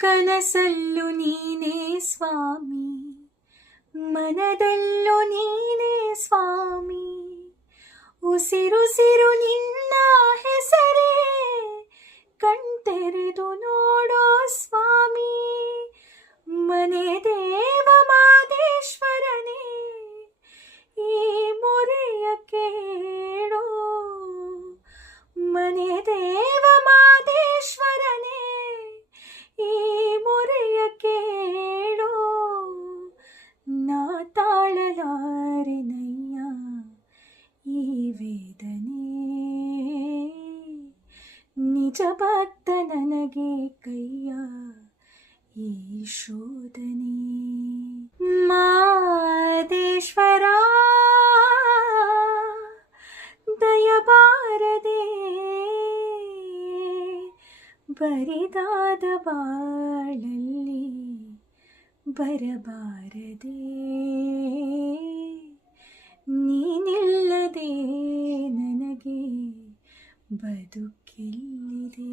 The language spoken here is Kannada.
ಕನಸಲ್ಲೂ ನೀನೇ ಸ್ವಾಮಿ, ಮನದಲ್ಲೂ ನೀನೇ ಸ್ವಾಮಿ, ಉಸಿರುಸಿರು ನಿನ್ನ ಹೆಸರೇ, ಕಣ್ತೆರೆದು ನೋಡೋ ಸ್ವಾಮಿ. ಮನೆ ದೇವ ಮಾದೇಶ್ವರನೇ, ಈ ಮೊರೆಯ ಕೇಳೋ. ಮನೆ ದೇವ ಮಾದೇಶ್ವರನೇ, ಈ ಮೊರೆಯ ಕೇಳೋ. ನಾ ತಾಳಲಾರೆನಯ್ಯ ಈ ವೇದನೆ, ನಿಜ ಭಕ್ತ ನನಗೆ ಕೈಯ ಈ ಶೋಧನೆ. ಮಾದೇಶ್ವರ ದಯಬಾರದೆ, ಬರಿದಾದ ಬಾಳಲ್ಲಿ ಬರಬಾರದೆ, ನೀನಿಲ್ಲದೆ ನನಗೆ ಬದುಕಿಲ್ಲಿದೆ.